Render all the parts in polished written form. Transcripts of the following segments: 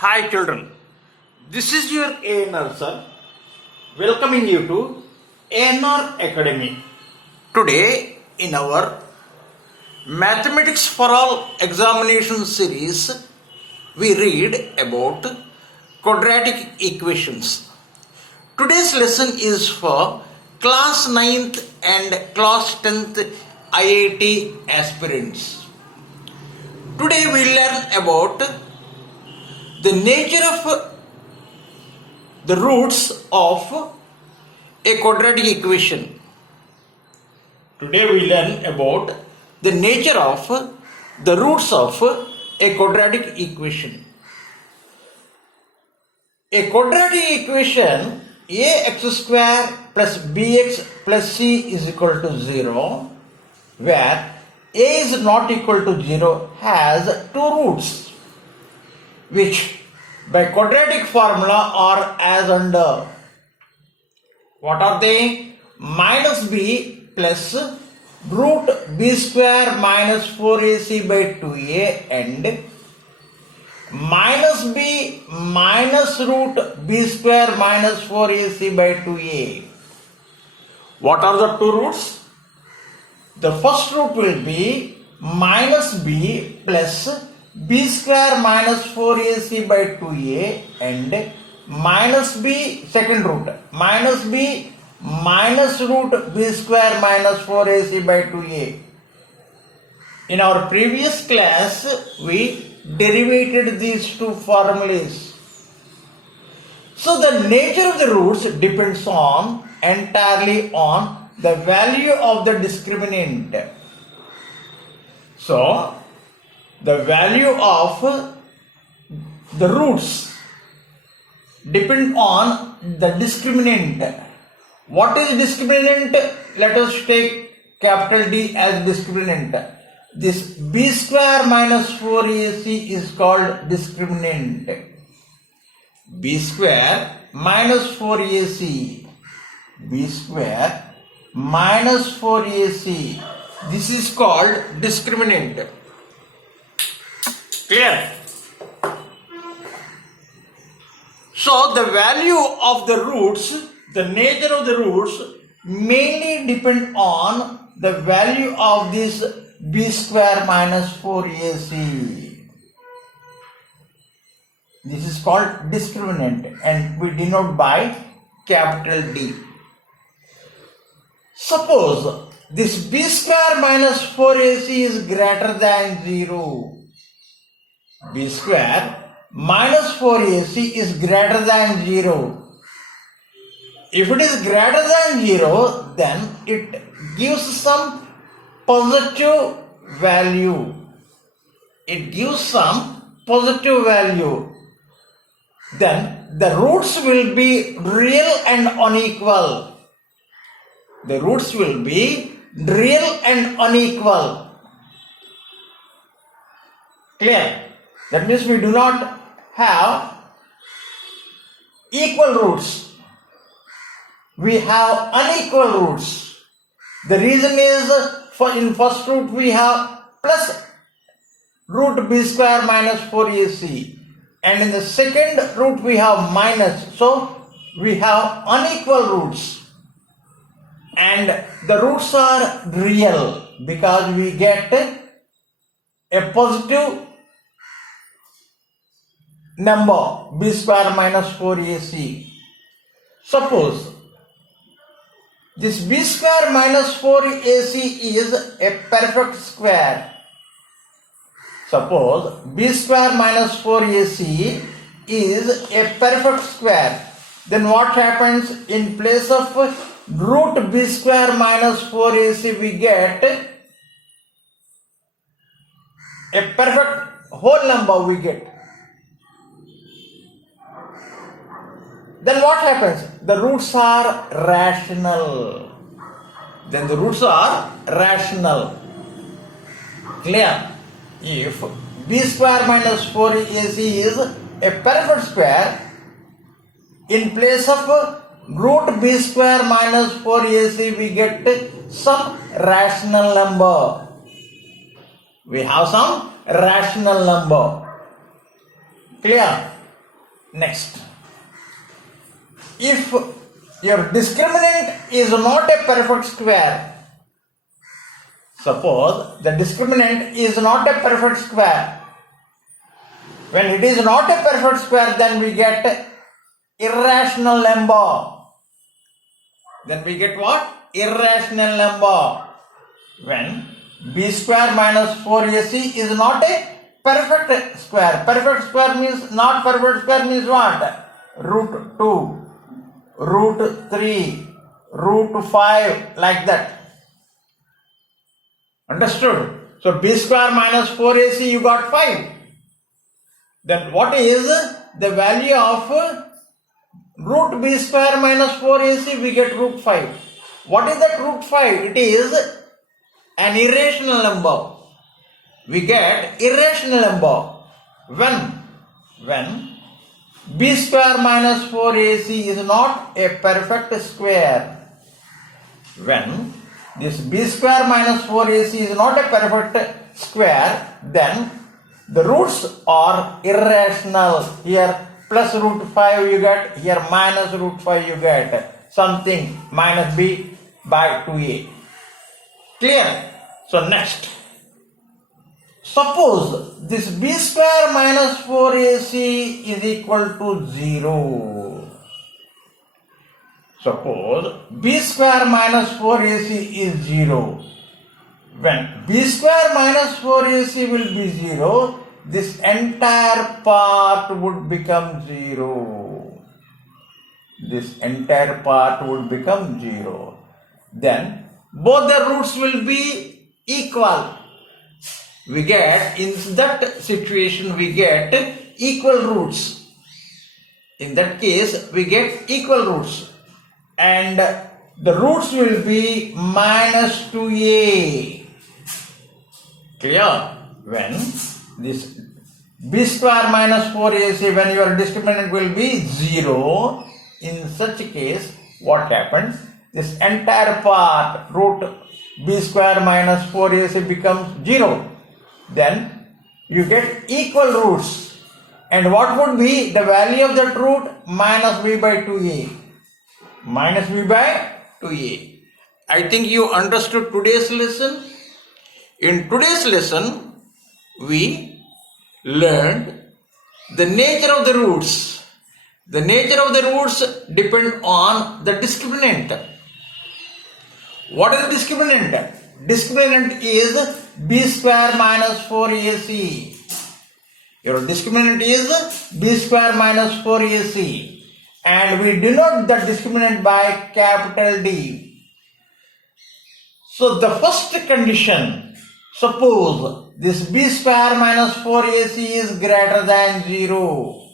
Hi children, this is your ANR sir, welcoming you to ANR Academy. Today in our Mathematics for All examination series, we read about quadratic equations. Today's lesson is for class 9th and class 10th IIT aspirants. Today we learn about the nature of the roots of a quadratic equation. Today we learn about the nature of the roots of a quadratic equation. A quadratic equation ax square plus bx plus c is equal to 0, where a is not equal to 0 has two roots, which by quadratic formula are as under. What are they? Minus b plus root b square minus 4ac by 2a and minus b minus root b square minus 4ac by 2a. What are the two roots? The first root will be minus b plus b square minus 4ac by 2a and minus b, second root, minus b minus root b square minus 4ac by 2a. In our previous class, we derivated these two formulas. So the nature of the roots depends entirely on the value of the discriminant. So the value of the roots depend on the discriminant. What is discriminant? Let us take capital D as discriminant. This b square minus 4ac is called discriminant. B square minus 4ac. B square minus 4ac. This is called discriminant. Clear? So the value of the roots, the nature of the roots mainly depend on the value of this b square minus 4ac. This is called discriminant and we denote by capital D. Suppose this b square minus 4ac is greater than 0. B square minus 4ac is greater than 0. If it is greater than 0, then it gives some positive value. It gives some positive value. Then the roots will be real and unequal. The roots will be real and unequal. Clear? That means we do not have equal roots. We have unequal roots. The reason is, in first root we have plus root b square minus 4ac, and in the second root we have minus. So we have unequal roots, and the roots are real because we get a positive number b square minus 4ac. Suppose this b square minus 4ac is a perfect square. Suppose b square minus 4ac is a perfect square. Then what happens? In place of root b square minus 4ac we get a perfect whole number we get. Then what happens? The roots are rational. Then the roots are rational. Clear? If b square minus 4ac is a perfect square, in place of root b square minus 4ac we get some rational number. We have some rational number. Clear? Next, if your discriminant is not a perfect square, suppose the discriminant is not a perfect square. When it is not a perfect square, then we get irrational number. Then we get what? Irrational number. When b square minus 4ac is not a perfect square. Perfect square means, not perfect square means what? Root 2, root 3, root 5, like that. Understood? So b square minus 4ac you got 5. Then what is the value of root b square minus 4ac? We get root 5. What is that root 5? It is an irrational number. We get irrational number when b square minus 4ac is not a perfect square. When this b square minus 4ac is not a perfect square, then the roots are irrational. Here plus root 5 you get, here minus root 5 you get, something minus b by 2a. Clear? So next, suppose this b square minus 4ac is equal to 0. Suppose b square minus 4ac is 0. When b square minus 4ac will be 0, this entire part would become 0. This entire part would become 0. Then both the roots will be equal. We get, in that situation, we get equal roots. In that case, we get equal roots. And the roots will be minus 2a. Clear? When this b square minus 4ac, when your discriminant will be 0, in such a case, what happens? This entire part, root b square minus 4ac becomes 0. Then you get equal roots. And what would be the value of that root? Minus b by 2a. Minus b by 2a. I think you understood today's lesson. In today's lesson, we learned the nature of the roots. The nature of the roots depend on the discriminant. What is the discriminant? Discriminant is b square minus 4ac. Your discriminant is b square minus 4ac. And we denote the discriminant by capital D. So the first condition, suppose this b square minus 4ac is greater than 0.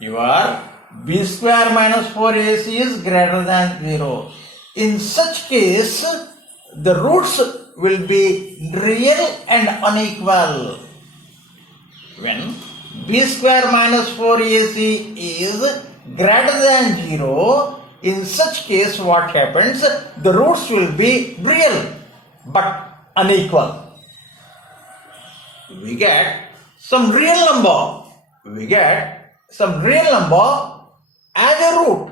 Your b square minus 4ac is greater than 0. In such case, the roots will be real and unequal. When b square minus 4ac is greater than 0, in such case what happens? The roots will be real but unequal. We get some real number. We get some real number as a root,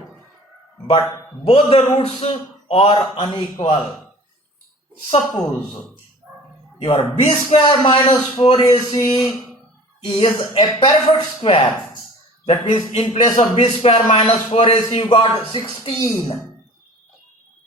but both the roots are unequal. Suppose your b square minus 4ac is a perfect square. That means in place of b square minus 4ac you got 16.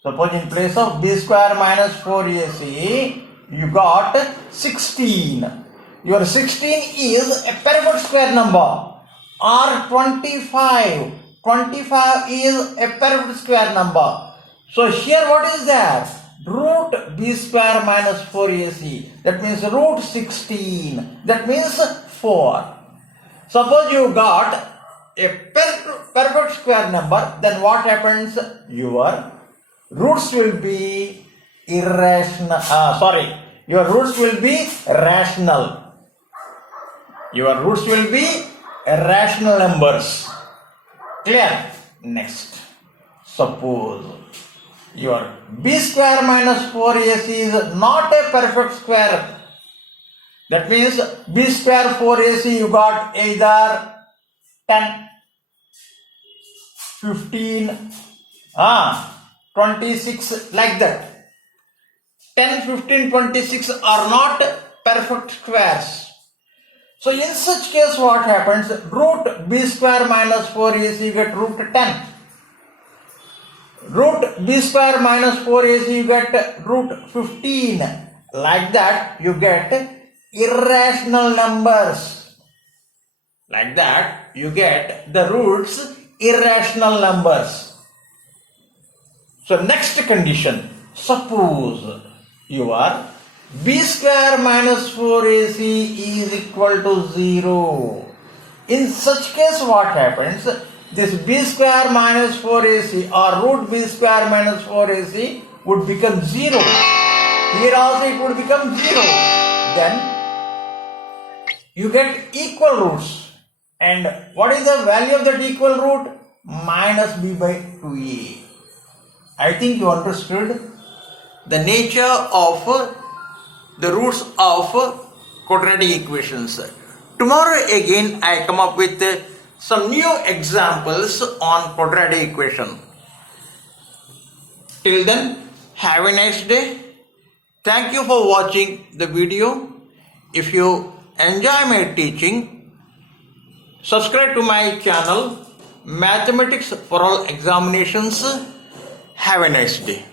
Suppose in place of b square minus 4ac you got 16. Your 16 is a perfect square number. Or 25. 25 is a perfect square number. So here what is that? Root b square minus 4ac. That means root 16. That means 4. Suppose you got a perfect square number, then what happens? Your roots will be irrational. Your roots will be rational. Your roots will be rational numbers. Clear? Next, suppose your b square minus 4ac is not a perfect square. That means b square 4ac you got either 10, 15, 26, like that. 10, 15, 26 are not perfect squares. So in such case what happens? Root b square minus 4ac you get root 10. Root b square minus 4ac you get root 15. Like that you get irrational numbers. Like that you get the roots irrational numbers. So next condition, suppose your b square minus 4ac is equal to 0. In such case what happens? This b square minus 4ac or root b square minus 4ac would become 0. Here also it would become 0. Then you get equal roots. And what is the value of that equal root? Minus b by 2a. I think you understood the nature of the roots of quadratic equations. Tomorrow again I come up with some new examples on quadratic equation. Till then, have a nice day. Thank you for watching the video. If you enjoy my teaching, subscribe to my channel Mathematics for All Examinations. Have a nice day.